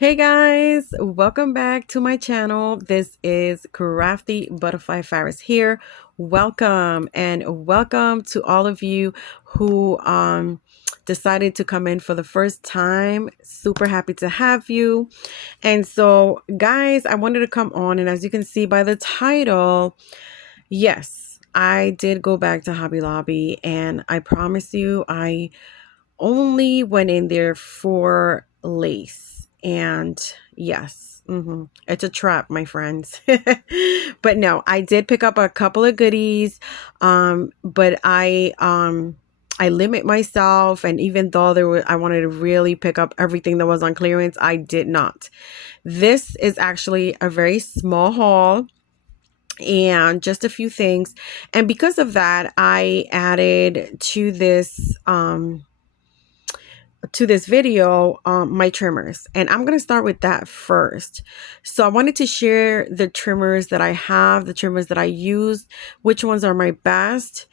Hey guys, welcome back to my channel. This is Crafty Butterfly Faris here. Welcome and welcome to all of you who decided to come in for the first time. Super happy to have you. And so guys, I wanted to come on, and as you can see by the title, yes, I did go back to Hobby Lobby, and I promise you I only went in there for lace. And yes, it's a trap, my friends. But no, I did pick up a couple of goodies. But I limit myself, and even though I wanted to really pick up everything that was on clearance, I did not. This is actually a very small haul and just a few things. And because of that, I added to this video my trimmers, and I'm going to start with that first. So I wanted to share the trimmers that I have, the trimmers that I use, which ones are my best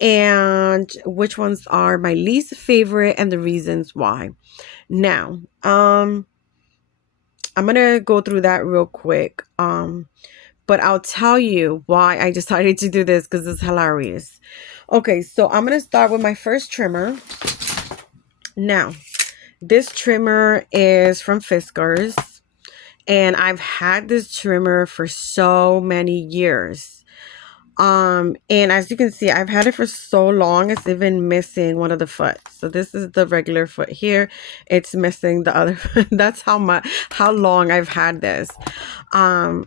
and which ones are my least favorite, and the reasons why. Now I'm going to go through that real quick, but I'll tell you why I decided to do this, because it's hilarious. Okay, so I'm going to start with my first trimmer. Now, this trimmer is from Fiskars, and I've had this trimmer for so many years. And as you can see, I've had it for so long, it's even missing one of the foot. So this is the regular foot here. It's missing the other. That's how long I've had this.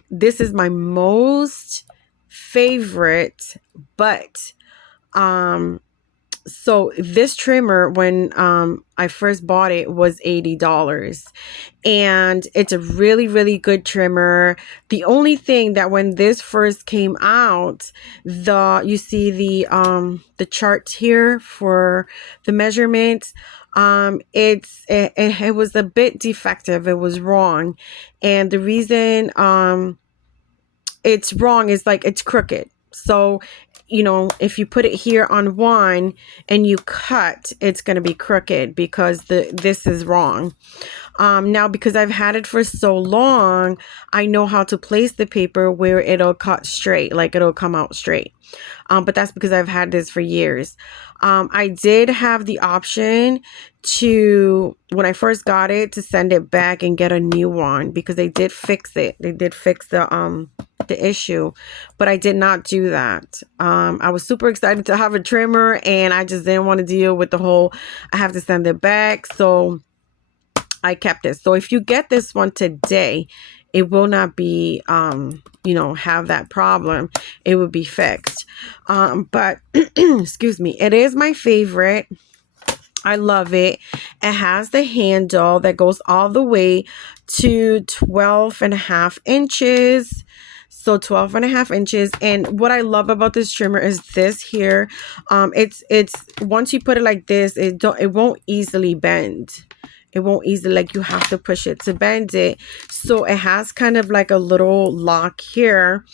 This is my most favorite, but so this trimmer, when I first bought it, was $80, and it's a really good trimmer. The only thing that when this first came out, you see the chart here for the measurements, it was a bit defective. It was wrong, and the reason it's wrong is like it's crooked. So if you put it here on one and you cut, it's going to be crooked because this is wrong. Now, because I've had it for so long, I know how to place the paper where it'll cut straight, like it'll come out straight. But that's because I've had this for years. I did have the option to, when I first got it, to send it back and get a new one, because they did fix it. They did fix the issue, but I did not do that. I was super excited to have a trimmer, and I just didn't want to deal with the whole I have to send it back. So I kept it. So if you get this one today, it will not be have that problem. It will be fixed. But excuse me, it is my favorite. I love it. It has the handle that goes all the way to 12.5 inches. So 12.5 inches. And what I love about this trimmer is this here. It's once you put it like this, it won't easily bend. It won't easily, like, you have to push it to bend it. So it has kind of like a little lock here.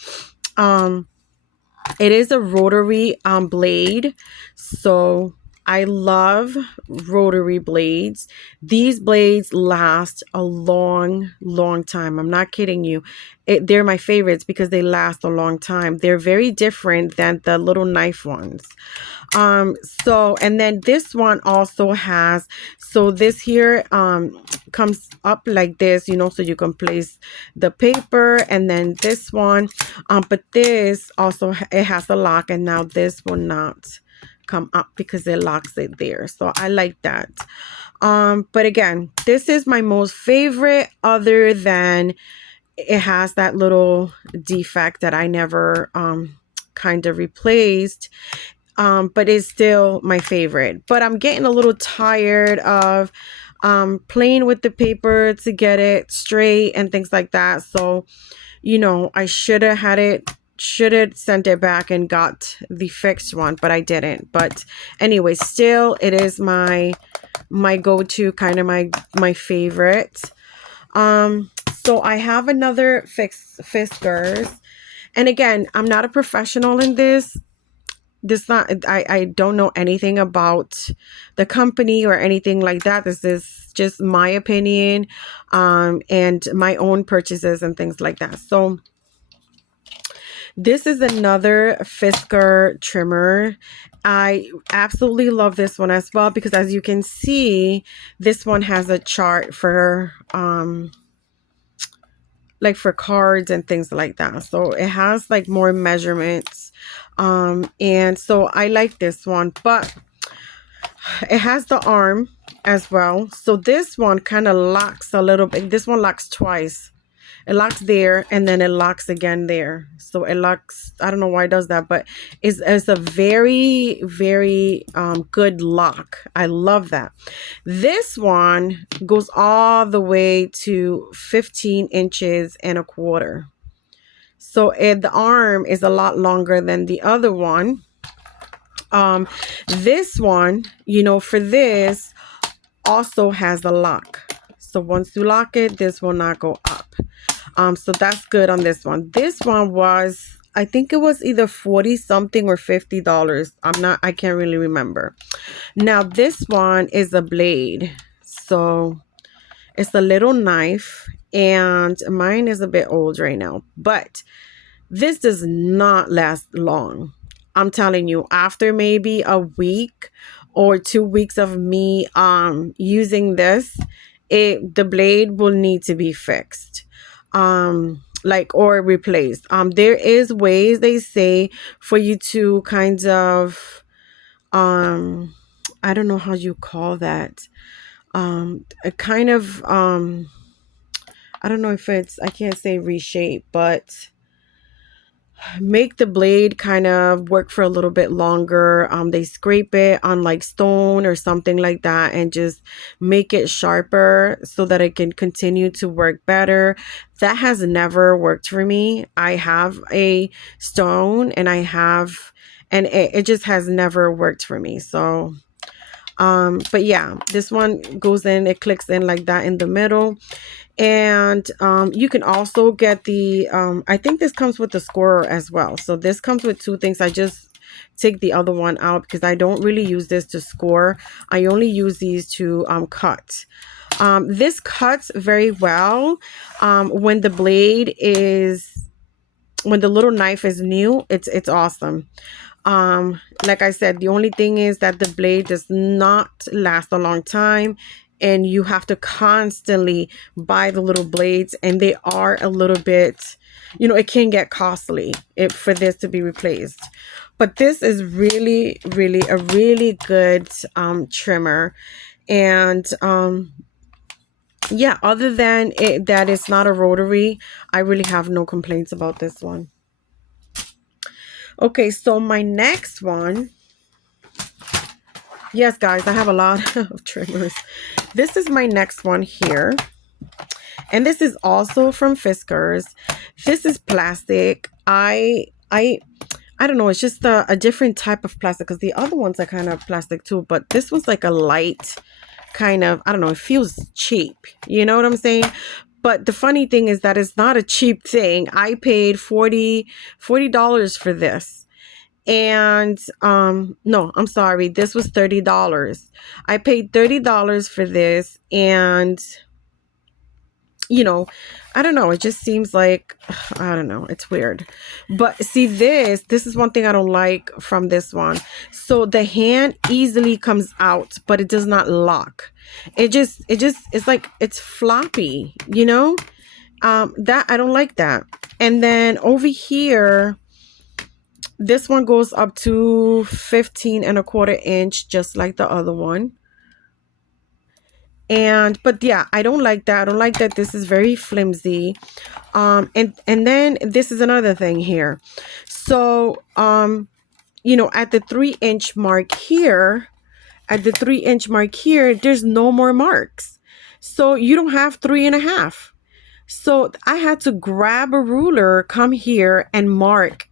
It is a rotary blade. So I love rotary blades. These blades last a long time. I'm not kidding you. They're my favorites because they last a long time. They're very different than the little knife ones. And then this one also has, so this here comes up like this, so you can place the paper. And then this one, but this also, it has a lock, and now this will not come up because it locks it there. So I like that. But again, this is my most favorite, other than it has that little defect that I never kind of replaced. But it's still my favorite. But I'm getting a little tired of playing with the paper to get it straight and things like that. So I should have sent it back and got the fixed one, but I didn't. But anyway, still, it is my go-to, kind of my favorite. So I have another Fiskars, and again, I'm not a professional in this. this not, I don't know anything about the company or anything like that. This is just my opinion, and my own purchases and things like that. So this is another Fisker trimmer. I absolutely love this one as well, because as you can see, this one has a chart for like for cards and things like that. So it has like more measurements. And so I like this one, but it has the arm as well. So this one kind of locks a little bit. This one locks twice. It locks there and then it locks again there. So it locks, I don't know why it does that, but it's a very, very good lock. I love that. This one goes all the way to 15 inches and a quarter. So the arm is a lot longer than the other one. This one, for this also has a lock. So once you lock it, this will not go up. So that's good on this one. This one was, I think it was either 40 something or $50. I can't really remember. Now this one is a blade. So it's a little knife, and mine is a bit old right now, but this does not last long. I'm telling you, after maybe a week or 2 weeks of me using this, the blade will need to be fixed. Or replaced. There is ways, they say, for you to kind of I don't know how you call that. A kind of I don't know if it's, I can't say reshape, but make the blade kind of work for a little bit longer. They scrape it on like stone or something like that and just make it sharper so that it can continue to work better. That has never worked for me. I have a stone and it just has never worked for me. So but yeah, this one goes in, it clicks in like that in the middle. And you can also get the I think this comes with the scorer as well. So this comes with two things. I just take the other one out because I don't really use this to score. I only use these to cut. This cuts very well when the little knife is new. It's awesome. Like I said, the only thing is that the blade does not last a long time, and you have to constantly buy the little blades, and they are a little bit, it can get costly for this to be replaced. But this is really, really a really good trimmer. And yeah, other than that it's not a rotary, I really have no complaints about this one. Okay, so my next one, yes guys, I have a lot of trimmers. This is my next one here, and this is also from Fiskars. This is plastic. I don't know, it's just a different type of plastic, because the other ones are kind of plastic too, but this one's like a light kind of, I don't know, it feels cheap, you know what I'm saying? But the funny thing is that it's not a cheap thing. I paid $40 for this. And no, I'm sorry, this was $30. I paid $30 for this, and I don't know, it just seems like, I don't know, it's weird. But see, this is one thing I don't like from this one. So the hand easily comes out, but it does not lock. It's like it's floppy, that I don't like that. And then over here, this one goes up to 15 and a quarter inch, just like the other one. But yeah, I don't like that. I don't like that this is very flimsy. And then this is another thing here. So, at the 3-inch mark here, there's no more marks. So you don't have 3.5. So I had to grab a ruler, come here and mark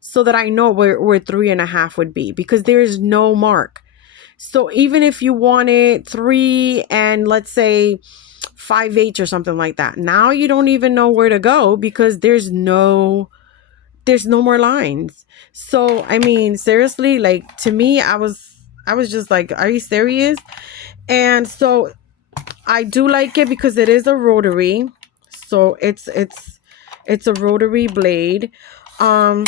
so that I know where 3.5 would be, because there is no mark. So even if you wanted 3 and let's say 5/8 or something like that, now you don't even know where to go, because there's no there's no more lines. So I mean, seriously, like, to me, I was just like, are you serious? And so I do like it because it is a rotary. So it's a rotary blade. um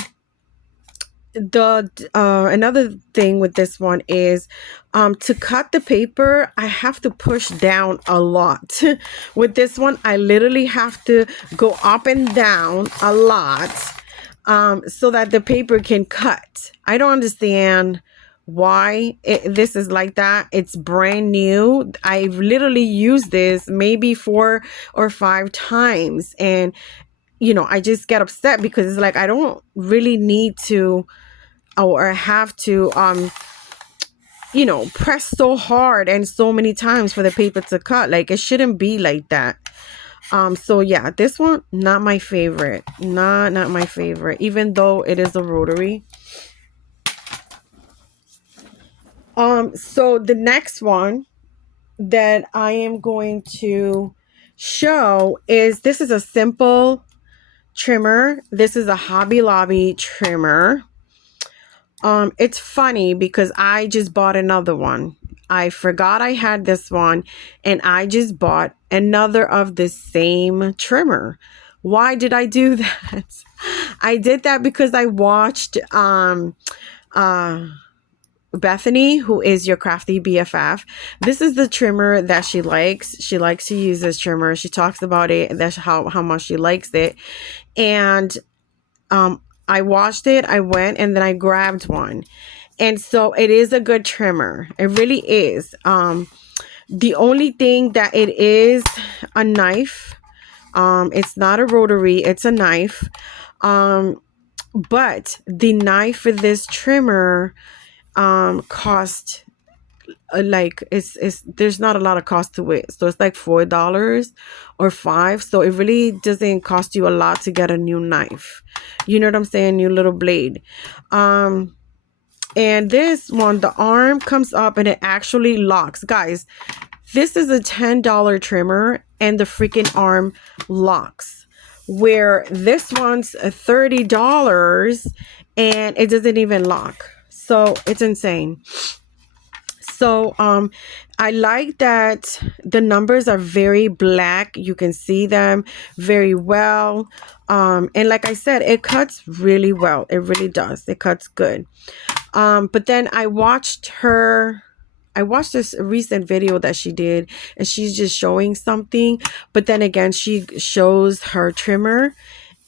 the Another thing with this one is, to cut the paper, I have to push down a lot. With this one, I literally have to go up and down a lot, so that the paper can cut. I don't understand why this is like that. It's brand new. I've literally used this maybe 4 or 5 times, and I just get upset because it's like, I don't really need to, or have to, press so hard and so many times for the paper to cut. Like, it shouldn't be like that. So yeah, this one, not my favorite. Not my favorite, even though it is a rotary. So the next one that I am going to show is, this is a simple trimmer. This is a Hobby Lobby trimmer. It's funny because I just bought another one. I forgot I had this one, and I just bought another of the same trimmer. Why did I do that? I did that because I watched Bethany, who is your crafty BFF. This is the trimmer that she likes. She likes to use this trimmer. She talks about it, that's how much she likes it. And I watched it, I went, and then I grabbed one. And so it is a good trimmer. It really is. The only thing that it is a knife. It's not a rotary, it's a knife. But the knife for this trimmer cost, like, it's there's not a lot of cost to it. So it's like $4 or $5. So it really doesn't cost you a lot to get a new knife. You know what I'm saying? New little blade. And this one, the arm comes up and it actually locks. Guys, this is a $10 trimmer and the freaking arm locks. Where this one's $30 and it doesn't even lock. So it's insane. So I like that the numbers are very black. You can see them very well. And like I said, it cuts really well. It really does. It cuts good. But then I watched this recent video that she did, and she's just showing something. But then again, she shows her trimmer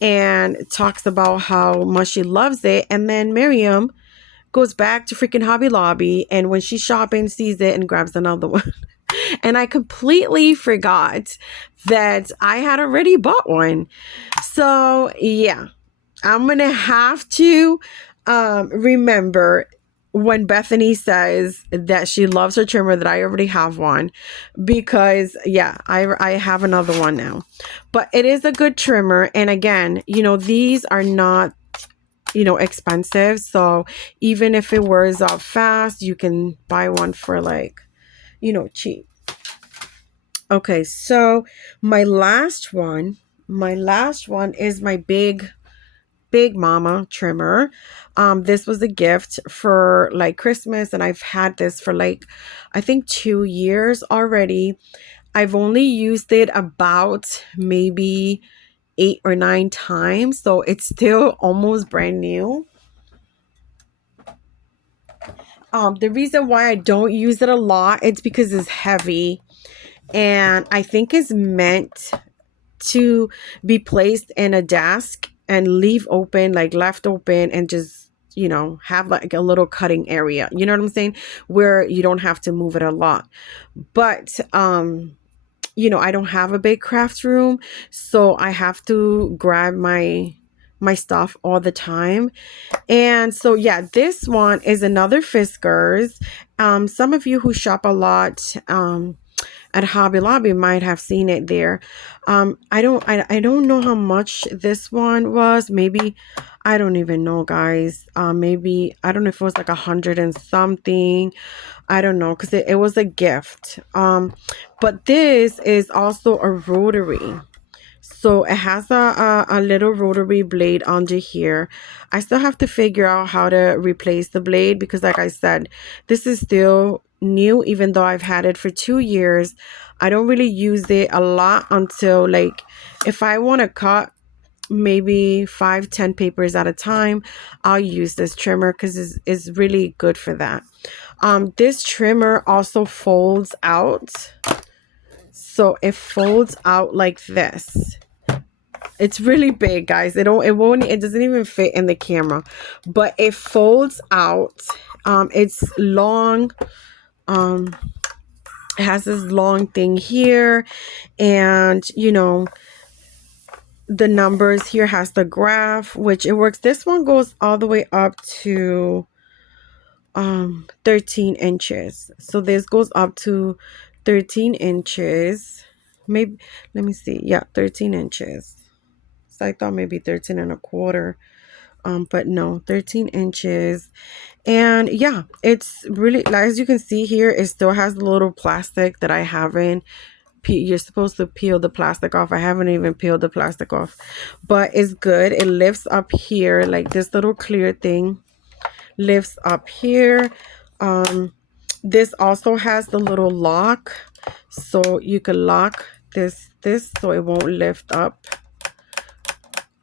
and talks about how much she loves it. And then Miriam goes back to freaking Hobby Lobby, and when she's shopping, sees it and grabs another one. And I completely forgot that I had already bought one. So yeah, I'm gonna have to remember when Bethany says that she loves her trimmer that I already have one, because yeah, I have another one now. But it is a good trimmer, and again, these are not expensive. So even if it wears out fast, you can buy one for like, cheap. Okay, so my last one is my big mama trimmer. This was a gift for like Christmas, and I've had this for like, I think 2 years already. I've only used it about maybe 8 or 9 times, so it's still almost brand new. The reason why I don't use it a lot, it's because it's heavy, and I think it's meant to be placed in a desk and leave open, like left open, and just have like a little cutting area, you know what I'm saying, where you don't have to move it a lot. But I don't have a big craft room, so I have to grab my stuff all the time. And so yeah, this one is another Fiskars. Some of you who shop a lot at Hobby Lobby might have seen it there. I don't know how much this one was. Maybe, I don't even know, guys. Maybe, I don't know if it was like 100 and something. I don't know, because it was a gift. But this is also a rotary. So it has a little rotary blade under here. I still have to figure out how to replace the blade because like I said, this is still new even though I've had it for 2 years. I don't really use it a lot until like if I want to cut maybe 5-10 papers at a time, I'll use this trimmer because it's really good for that. This trimmer also folds out. So it folds out like this. It's really big, guys. It doesn't even fit in the camera, but it folds out. It's long. Um, it has this long thing here, and the numbers here has the graph, which it works. This one goes all the way up to 13 inches. So this goes up to 13 inches. Maybe let me see. Yeah, 13 inches. So I thought maybe 13 and a quarter. But no, 13 inches. And yeah, it's really, as you can see here, it still has the little plastic that I haven't. You're supposed to peel the plastic off. I haven't even peeled the plastic off, but it's good. It lifts up here, like this little clear thing lifts up here. This also has the little lock, so you can lock this so it won't lift up.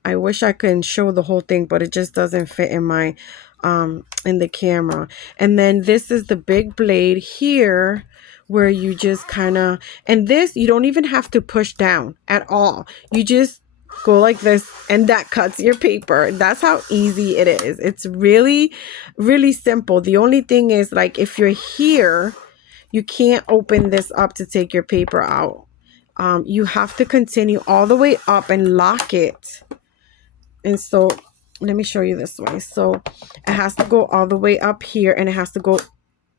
I wish I could show the whole thing, but it just doesn't fit in my in the camera. And then this is the big blade here where you just kind of, and this you don't even have to push down at all. You just go like this and that cuts your paper. That's how easy it is. It's really, really simple. The only thing is, like, if you're here, you can't open this up to take your paper out. You have to continue all the way up and lock it. And so let me show you this way. So it has to go all the way up here and it has to go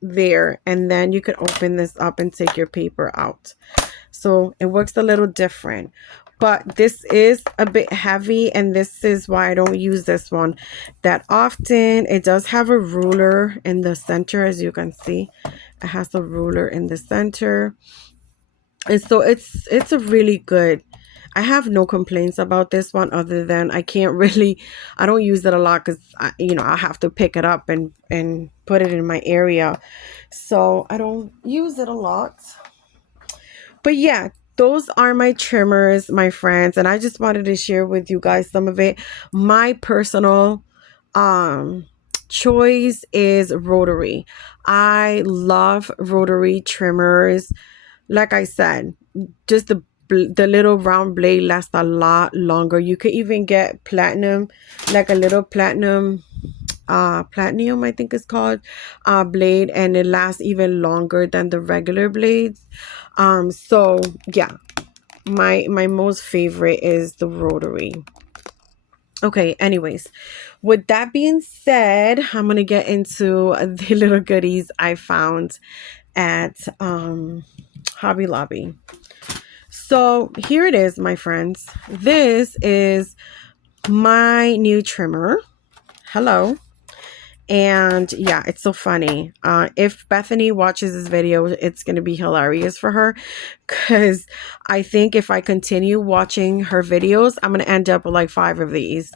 there, and then you can open this up and take your paper out. So it works a little different, but this is a bit heavy, and this is why I don't use this one that often. It does have a ruler in the center, as you can see. It has a ruler in the center, and so it's a really good. I have no complaints about this one other than I don't use it a lot because I have to pick it up and put it in my area, so I don't use it a lot. But yeah, those are my trimmers, my friends, and I just wanted to share with you guys some of it. My personal choice is rotary. I love rotary trimmers. Like I said, just the little round blade lasts a lot longer. You could even get platinum, like a little platinum platinum, I think it's called, blade, and it lasts even longer than the regular blades. So yeah, my most favorite is the rotary. Okay, anyways, with that being said, I'm gonna get into the little goodies I found at Hobby Lobby. So here it is, my friends. This is my new trimmer. Hello. And yeah, it's so funny. If Bethany watches this video, it's going to be hilarious for her, because I think if I continue watching her videos, I'm going to end up with like 5 of these.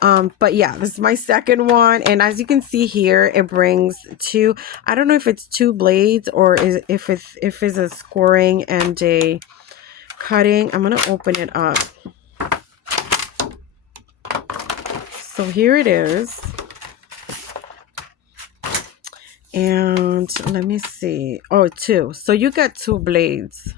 But yeah, this is my second one. And as you can see here, it brings 2, I don't know if it's 2 blades or if it's a scoring and a cutting. I'm going to open it up. So here it is. And let me see. Oh, 2. So you get 2 blades.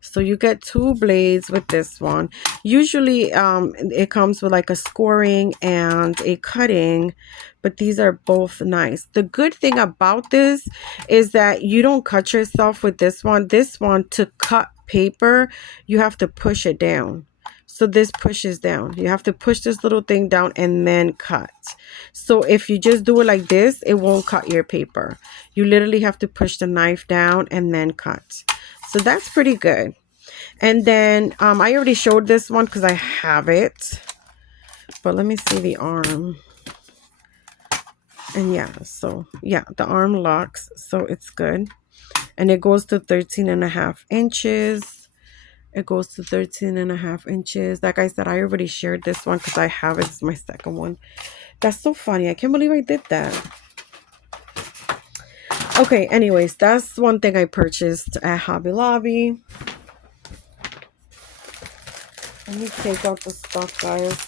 So you get 2 blades with this one. Usually it comes with like a scoring and a cutting, but these are both nice. The good thing about this is that you don't cut yourself with this one. This one, to cut paper, you have to push it down. So this pushes down. You have to push this little thing down and then cut. So if you just do it like this, it won't cut your paper. You literally have to push the knife down and then cut. So that's pretty good. And then I already showed this one because I have it. But let me see the arm. And yeah, so yeah, the arm locks. So it's good. And it goes to 13.5 inches. It goes to 13.5 inches. Like I said, I already shared this one because I have it. It's my second one. That's so funny. I can't believe I did that. Okay, anyways, that's one thing I purchased at Hobby Lobby. Let me take out the stuff, guys.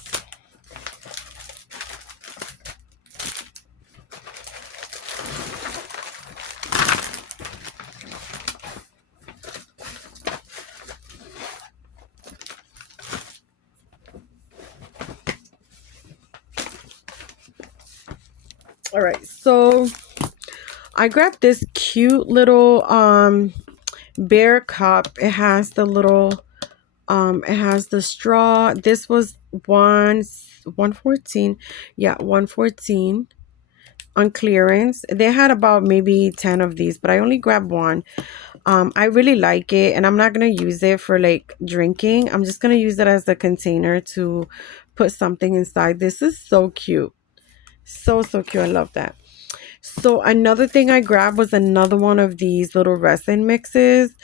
All right, so I grabbed this cute little bear cup. It has the little it has the straw. This was 114. Yeah, 114 on clearance. They had about maybe 10 of these, but I only grabbed one. I really like it, and I'm not gonna use it for like drinking. I'm just gonna use it as a container to put something inside. This is so cute. So cute. I love that. So another thing I grabbed was another one of these little resin mixes.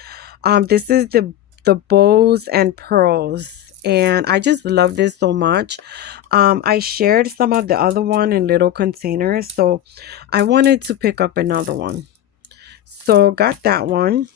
This is the bows and pearls, and I just love this so much. I shared some of the other one in little containers, so I wanted to pick up another one. So got that one.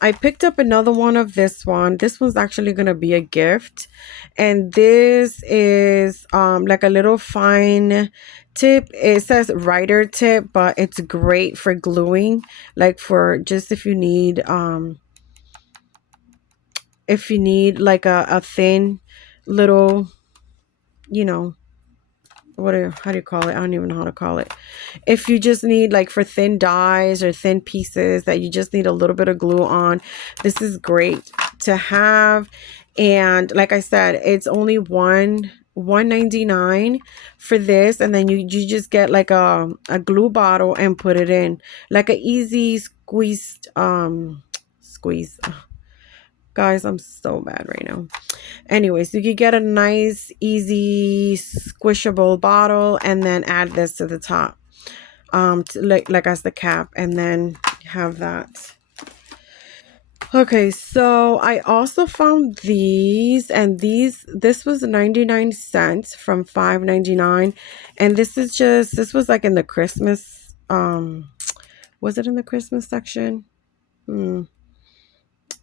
I picked up another one of this one. This one's actually going to be a gift. And this is like a little fine tip. It says writer tip, but it's great for gluing. Like for just if you need like a thin little, you know, how do you call it? I don't even know how to call it. If you just need like for thin dies or thin pieces that you just need a little bit of glue on, this is great to have. And like I said, it's only $1.99 for this, and then you just get like a glue bottle and put it in, like a easy squeeze. Guys, I'm so bad right now. Anyways, you could get a nice, easy, squishable bottle and then add this to the top, like as the cap, and then have that. Okay, so I also found these, and this was 99 cents from $5.99, and this was like in the Christmas, was it in the Christmas section?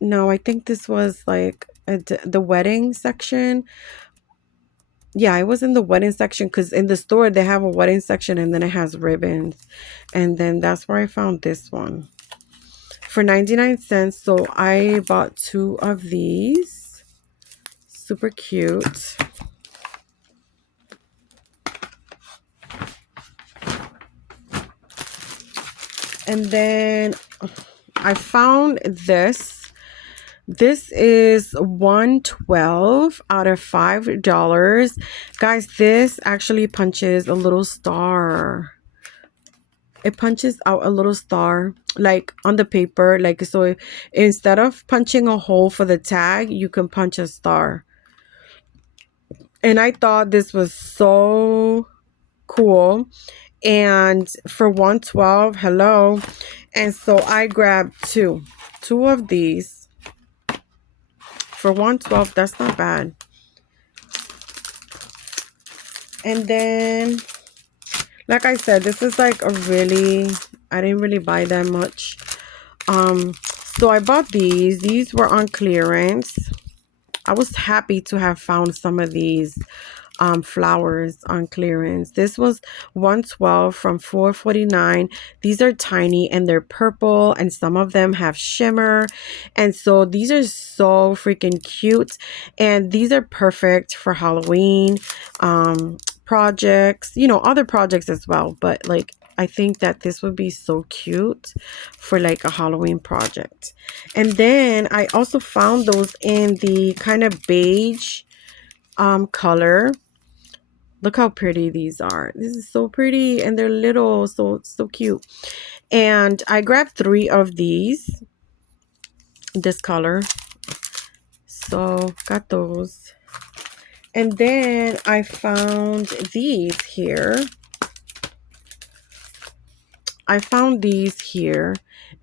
No, I think this was like the wedding section. Yeah, it was in the wedding section because in the store they have a wedding section and then it has ribbons. And then that's where I found this one for 99 cents. So I bought 2 of these. Super cute. And then I found this. This is $1.12 out of $5. Guys, this actually punches a little star. It punches out a little star like on the paper. Like, so instead of punching a hole for the tag, you can punch a star. And I thought this was so cool. And for $1.12, hello. And so I grabbed two of these. For $1.12, that's not bad. And then, like I said, this is like I didn't really buy that much. So I bought these. These were on clearance. I was happy to have found some of these flowers on clearance. This was $1.12 from $4.49. These are tiny and they're purple, and some of them have shimmer, and so these are so freaking cute, and these are perfect for Halloween projects, other projects as well, but like I think that this would be so cute for like a Halloween project. And then I also found those in the kind of beige color. Look how pretty these are. This is so pretty, and they're little, so cute. And I grabbed 3 of these, this color. So got those. And then I found these here.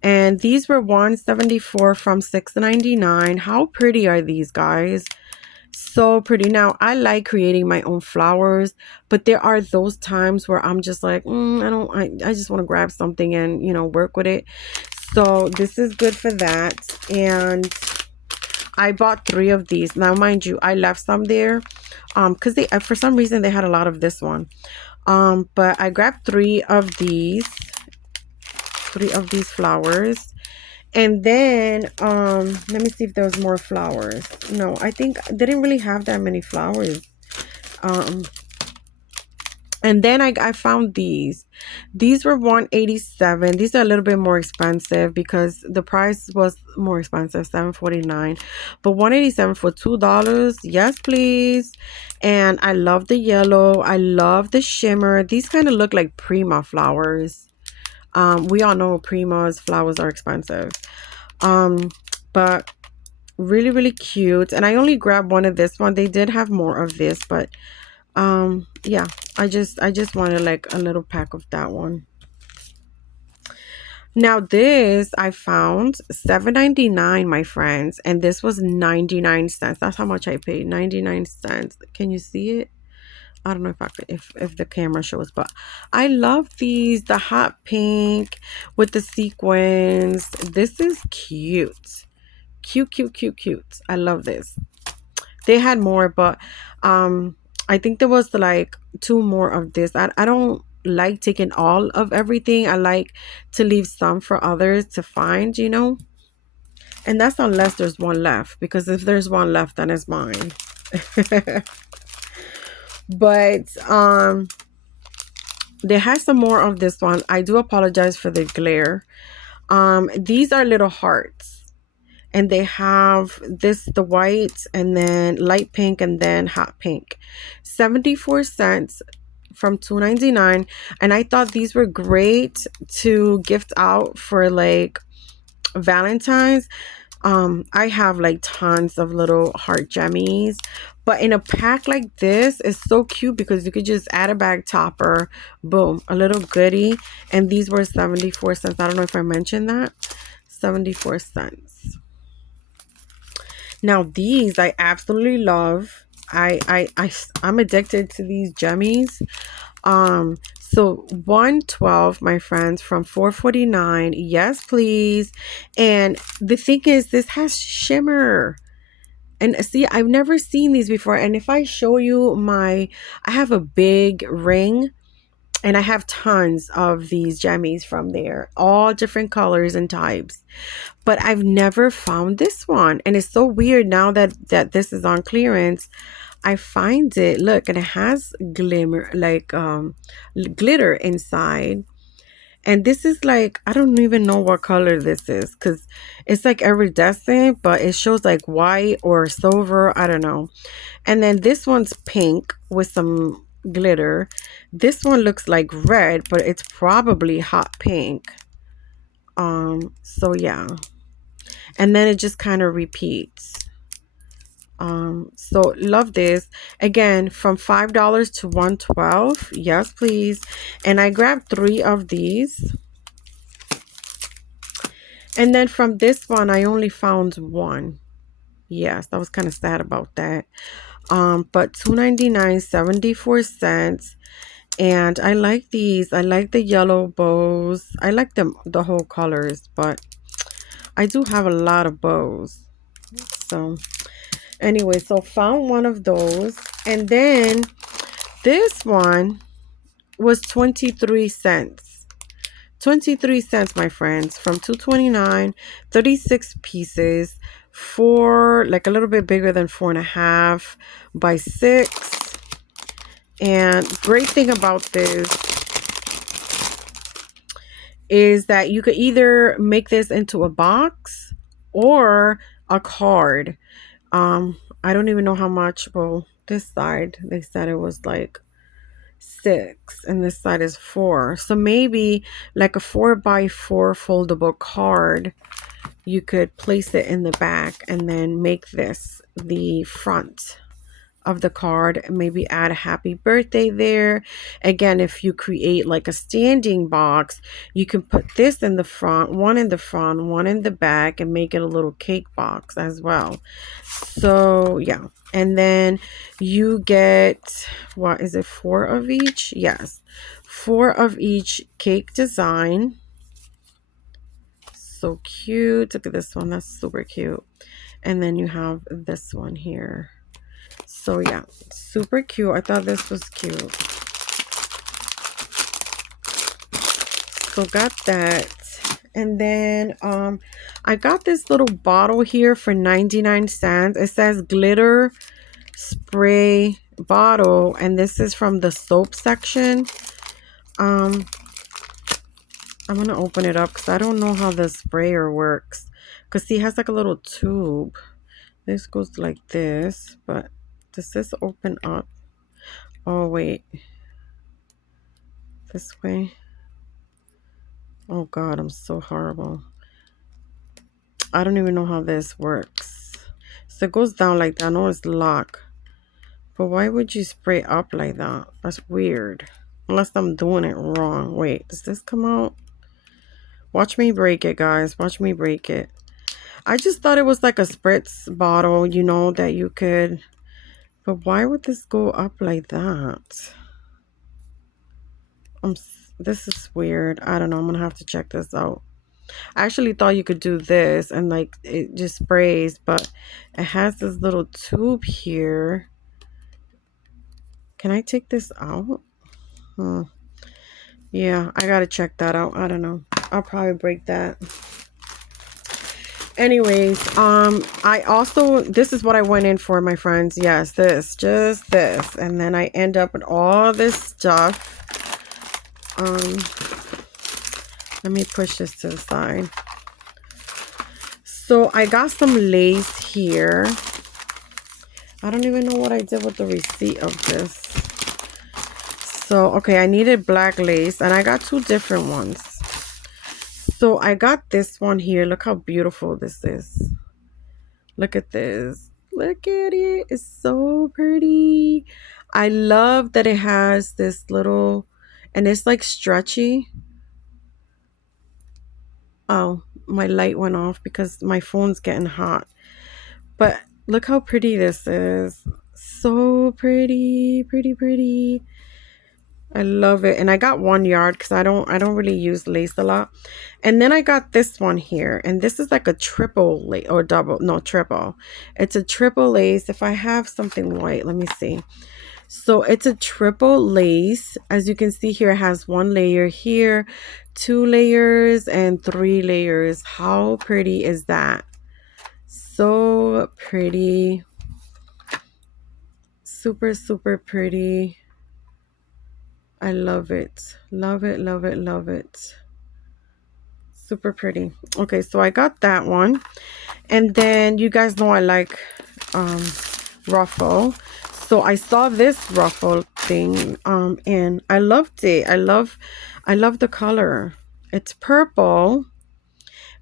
And these were $174 from $6.99. How pretty are these, guys? So pretty. Now, I like creating my own flowers, but there are those times where I'm just like, I just want to grab something and, work with it. So this is good for that. And I bought 3 of these. Now, mind you, I left some there because they for some reason they had a lot of this one. But I grabbed 3 of these flowers. And then let me see if there was more flowers. No, I think they didn't really have that many flowers. Um and then I found these. These were $187. These are a little bit more expensive because the price was more expensive, $7.49. But $187 for $2. Yes, please. And I love the yellow. I love the shimmer. These kind of look like Prima flowers. We all know Prima's flowers are expensive. But really, really cute. And I only grabbed one of this one. They did have more of this, but yeah, I just wanted like a little pack of that one. Now this I found $7.99, my friends, and this was 99 cents. That's how much I paid, 99 cents. Can you see it? I don't know if I could, if the camera shows, but I love these, the hot pink with the sequins. This is cute. Cute, cute, cute, cute. I love this. They had more, but I think there was like 2 more of this. I don't like taking all of everything. I like to leave some for others to find, and that's unless there's one left, because if there's one left, then it's mine. But they had some more of this one. I do apologize for the glare. These are little hearts. And they have the white and then light pink and then hot pink. 74 cents from $2.99. And I thought these were great to gift out for like Valentine's. I have like tons of little heart jemmies. But in a pack like this, it's so cute because you could just add a bag topper. Boom, a little goodie. And these were 74 cents. I don't know if I mentioned that. 74 cents. Now these I absolutely love. I'm addicted to these jemmies. So 112, my friends, from $4.49. Yes, please. And the thing is, this has shimmer. And see, I've never seen these before. And if I show you I have a big ring. And I have tons of these jemmies from there, all different colors and types. But I've never found this one. And it's so weird now that this is on clearance. I find it, look, and it has glimmer, like glitter inside. And this is like, I don't even know what color this is because it's like iridescent, but it shows like white or silver. I don't know. And then this one's pink with some glitter. This one looks like red, but it's probably hot pink. So yeah. And then it just kind of repeats. So love this. Again, from $5 to $112. Yes, please. And I grabbed 3 of these. And then from this one, I only found 1. Yes, I was kind of sad about that. But $2.99, 74 cents. And I like these. I like the yellow bows. I like them, the whole colors, but I do have a lot of bows. So anyway, so found one of those. And then this one was 23 cents. 23 cents, my friends, from $2.29, 36 pieces for like a little bit bigger than 4.5 by 6. And great thing about this is that you could either make this into a box or a card. I don't even know how much. Well, this side, they said it was like 6 and this side is 4. So maybe like a 4x4 foldable card, you could place it in the back and then make this the front of the card. Maybe add a happy birthday there. Again, if you create like a standing box, you can put this in the front, one in the front, one in the back, and make it a little cake box as well. So yeah. And then you get, what is it, 4 of each? Yes, 4 of each cake design. So cute. Look at this one. That's super cute. And then you have this one here. So yeah, super cute. I thought this was cute. So got that. And then I got this little bottle here for 99 cents. It says glitter spray bottle, and this is from the soap section. I'm gonna open it up because I don't know how the sprayer works. Because see, it has like a little tube. This goes like this, but does this open up? Oh wait, this way. Oh God, I'm so horrible. I don't even know how this works. So it goes down like that. I know it's locked. But why would you spray up like that? That's weird. Unless I'm doing it wrong. Wait, does this come out? Watch me break it, guys. Watch me break it. I just thought it was like a spritz bottle, you know, that you could... But why would this go up like that? This is weird. I don't know. I'm going to have to check this out. I actually thought you could do this and like it just sprays, but it has this little tube here. Can I take this out? Yeah, I gotta check that out. I don't know. I'll probably break that. Anyways, I also, this is what I went in for, my friends. Yes, just this. And then I end up with all this stuff. Let me push this to the side. So I got some lace here. I don't even know what I did with the receipt of this. So, okay, I needed black lace and I got 2 different ones. So I got this one here. Look how beautiful this is. Look at this. Look at it. It's so pretty. I love that it has this little, and it's like stretchy. Oh, my light went off because my phone's getting hot. But look how pretty this is. So pretty, pretty, pretty. I love it. And I got 1 yard because I don't really use lace a lot. And then I got this one here. And this is like a triple lace or double. No, triple. It's a triple lace. If I have something white, let me see. So it's a triple lace. As you can see here, it has 1 layer here, 2 layers, and 3 layers. How pretty is that? So pretty. Super, super pretty. I love it. Love it, love it, love it. Super pretty. Okay, so I got that one. And then you guys know I like ruffle. So I saw this ruffle thing and I loved it. I love the color. It's purple,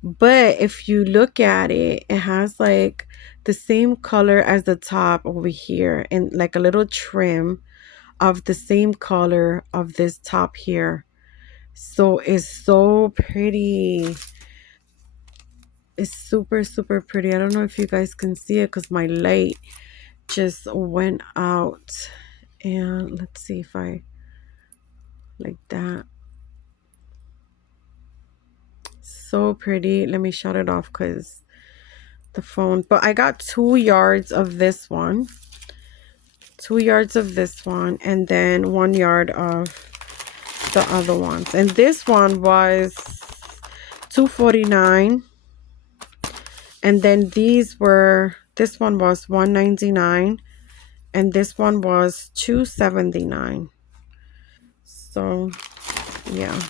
but if you look at it, it has like the same color as the top over here and like a little trim of the same color of this top here. So it's so pretty. It's super, super pretty. I don't know if you guys can see it because my light just went out. And let's see if I like that. So pretty. Let me shut it off because the phone. But I got 2 yards of this one. 2 yards of this one. And then 1 yard of the other ones. And this one was $2.49. And then these were, this one was $1.99 and this one was $2.79. So yeah,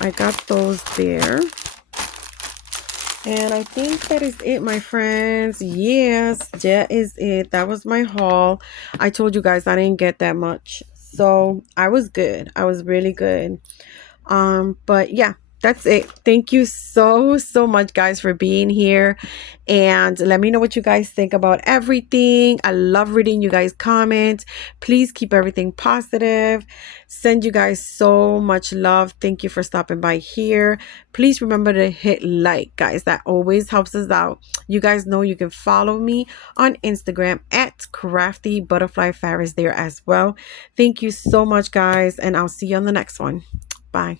I got those there. And I think that is it, my friends. Yes, that is it. That was my haul. I told you guys I didn't get that much, so I was good. I was really good. But yeah, that's it. Thank you so much, guys, for being here. And let me know what you guys think about everything. I love reading you guys' comments. Please keep everything positive. Send you guys so much love. Thank you for stopping by here. Please remember to hit like, guys. That always helps us out. You guys know you can follow me on Instagram at Crafty Butterfly Fairies there as well. Thank you so much, guys, and I'll see you on the next one. Bye.